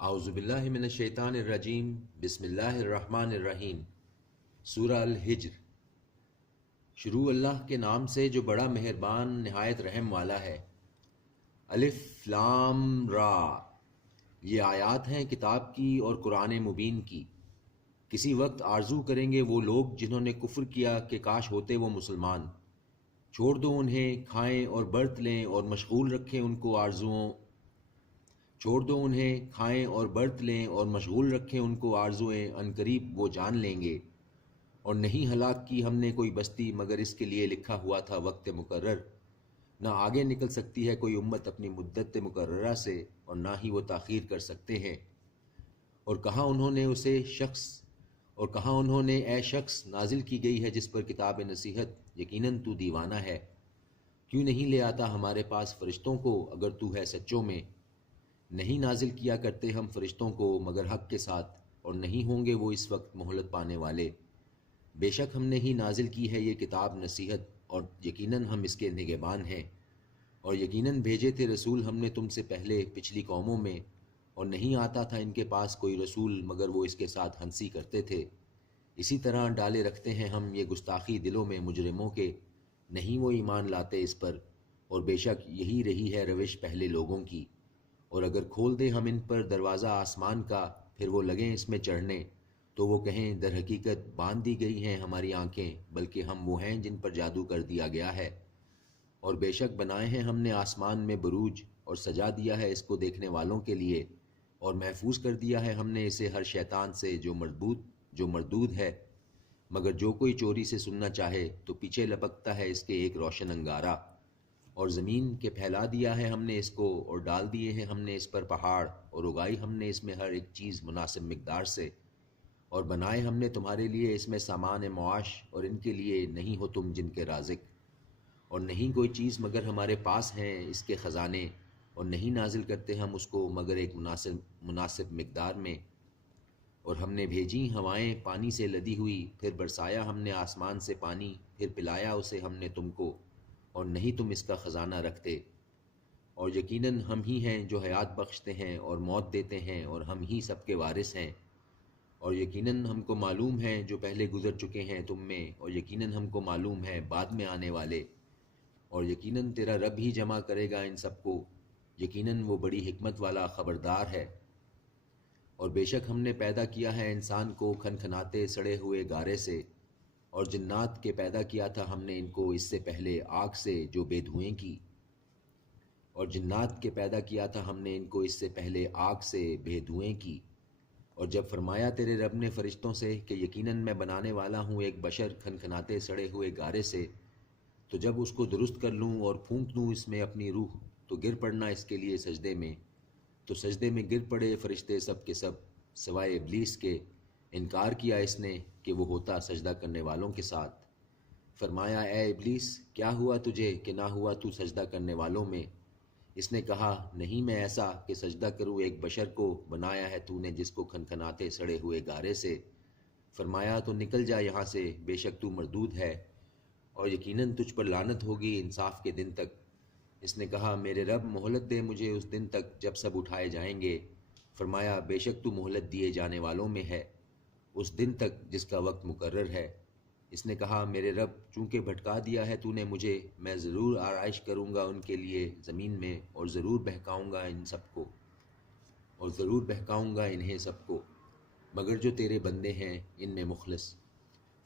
اعوذ باللہ من الشیطان الرجیم بسم اللہ الرحمن الرحیم۔ سورہ الحجر۔ شروع اللہ کے نام سے جو بڑا مہربان نہایت رحم والا ہے۔ الف لام را، یہ آیات ہیں کتاب کی اور قرآن مبین کی۔ کسی وقت آرزو کریں گے وہ لوگ جنہوں نے کفر کیا کہ کاش ہوتے وہ مسلمان۔ چھوڑ دو انہیں، کھائیں اور برت لیں اور مشغول رکھیں ان کو آرزوؤں چھوڑ دو انہیں، کھائیں اور برت لیں اور مشغول رکھیں ان کو آرزوئیں، عنقریب وہ جان لیں گے۔ اور نہیں ہلاک کی ہم نے کوئی بستی مگر اس کے لیے لکھا ہوا تھا وقت مقرر۔ نہ آگے نکل سکتی ہے کوئی امت اپنی مدت مقررہ سے، اور نہ ہی وہ تاخیر کر سکتے ہیں۔ اور کہاں انہوں نے اے شخص نازل کی گئی ہے جس پر کتاب نصیحت، یقیناً تو دیوانہ ہے۔ کیوں نہیں لے آتا ہمارے پاس فرشتوں کو اگر تو ہے سچوں میں؟ نہیں نازل کیا کرتے ہم فرشتوں کو مگر حق کے ساتھ، اور نہیں ہوں گے وہ اس وقت مہلت پانے والے۔ بے شک ہم نے ہی نازل کی ہے یہ کتاب نصیحت، اور یقیناً ہم اس کے نگہبان ہیں۔ اور یقیناً بھیجے تھے رسول ہم نے تم سے پہلے پچھلی قوموں میں، اور نہیں آتا تھا ان کے پاس کوئی رسول مگر وہ اس کے ساتھ ہنسی کرتے تھے۔ اسی طرح ڈالے رکھتے ہیں ہم یہ گستاخی دلوں میں مجرموں کے، نہیں وہ ایمان لاتے اس پر، اور بے شک یہی رہی ہے روش پہلے لوگوں کی۔ اور اگر کھول دیں ہم ان پر دروازہ آسمان کا، پھر وہ لگیں اس میں چڑھنے، تو وہ کہیں در حقیقت باندھ دی گئی ہیں ہماری آنکھیں، بلکہ ہم وہ ہیں جن پر جادو کر دیا گیا ہے۔ اور بے شک بنائے ہیں ہم نے آسمان میں بروج، اور سجا دیا ہے اس کو دیکھنے والوں کے لیے، اور محفوظ کر دیا ہے ہم نے اسے ہر شیطان سے جو مردود ہے، مگر جو کوئی چوری سے سننا چاہے تو پیچھے لپکتا ہے اس کے ایک روشن انگارہ۔ اور زمین کے پھیلا دیا ہے ہم نے اس کو، اور ڈال دیے ہیں ہم نے اس پر پہاڑ، اور اگائی ہم نے اس میں ہر ایک چیز مناسب مقدار سے۔ اور بنائے ہم نے تمہارے لیے اس میں سامان معاش، اور ان کے لیے نہیں ہو تم جن کے رازق۔ اور نہیں کوئی چیز مگر ہمارے پاس ہیں اس کے خزانے، اور نہیں نازل کرتے ہم اس کو مگر ایک مناسب مقدار میں۔ اور ہم نے بھیجی ہوائیں پانی سے لدی ہوئی، پھر برسایا ہم نے آسمان سے پانی، پھر پلایا اسے ہم نے تم کو، اور نہیں تم اس کا خزانہ رکھتے۔ اور یقیناً ہم ہی ہیں جو حیات بخشتے ہیں اور موت دیتے ہیں، اور ہم ہی سب کے وارث ہیں۔ اور یقیناً ہم کو معلوم ہے جو پہلے گزر چکے ہیں تم میں، اور یقیناً ہم کو معلوم ہے بعد میں آنے والے۔ اور یقیناً تیرا رب ہی جمع کرے گا ان سب کو، یقیناً وہ بڑی حکمت والا خبردار ہے۔ اور بے شک ہم نے پیدا کیا ہے انسان کو کھنکھناتے سڑے ہوئے گارے سے، اور جنات کے پیدا کیا تھا ہم نے ان کو اس سے پہلے آگ سے جو بے دھوئیں کی۔ اور جنات کے پیدا کیا تھا ہم نے ان کو اس سے پہلے آگ سے بے دھوئیں کی۔ اور جب فرمایا تیرے رب نے فرشتوں سے کہ یقیناً میں بنانے والا ہوں ایک بشر کھنکھناتے سڑے ہوئے گارے سے، تو جب اس کو درست کر لوں اور پھونک دوں اس میں اپنی روح، تو گر پڑنا اس کے لیے سجدے میں۔ تو سجدے میں گر پڑے فرشتے سب کے سب سوائے ابلیس کے، انکار کیا اس نے کہ وہ ہوتا سجدہ کرنے والوں کے ساتھ۔ فرمایا اے ابلیس، کیا ہوا تجھے کہ نہ ہوا تو سجدہ کرنے والوں میں؟ اس نے کہا نہیں میں ایسا کہ سجدہ کروں ایک بشر کو بنایا ہے تو نے جس کو کھنکھناتے سڑے ہوئے گارے سے۔ فرمایا تو نکل جا یہاں سے، بے شک تو مردود ہے، اور یقیناً تجھ پر لعنت ہوگی انصاف کے دن تک۔ اس نے کہا میرے رب مہلت دے مجھے اس دن تک جب سب اٹھائے جائیں گے۔ فرمایا بے شک تو مہلت دیے جانے والوں میں ہے، اس دن تک جس کا وقت مقرر ہے۔ اس نے کہا میرے رب چونکہ بھٹکا دیا ہے تو نے مجھے، میں ضرور آرائش کروں گا ان کے لیے زمین میں، اور ضرور بہکاؤں گا انہیں سب کو، مگر جو تیرے بندے ہیں ان میں مخلص۔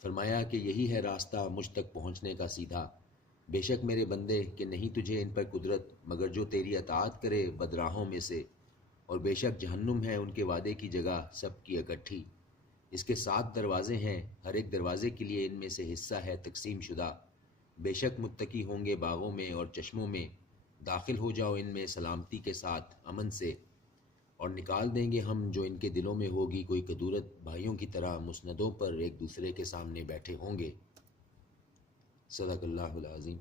فرمایا کہ یہی ہے راستہ مجھ تک پہنچنے کا سیدھا، بے شک میرے بندے کہ نہیں تجھے ان پر قدرت مگر جو تیری اطاعت کرے بدراہوں میں سے، اور بے شک جہنم ہے ان کے وعدے کی جگہ سب کی اکٹھی۔ اس کے 7 دروازے ہیں، ہر ایک دروازے کے لیے ان میں سے حصہ ہے تقسیم شدہ۔ بے شک متقی ہوں گے باغوں میں اور چشموں میں، داخل ہو جاؤ ان میں سلامتی کے ساتھ امن سے۔ اور نکال دیں گے ہم جو ان کے دلوں میں ہوگی کوئی کدورت، بھائیوں کی طرح مسندوں پر ایک دوسرے کے سامنے بیٹھے ہوں گے۔ صدق اللہ العظیم۔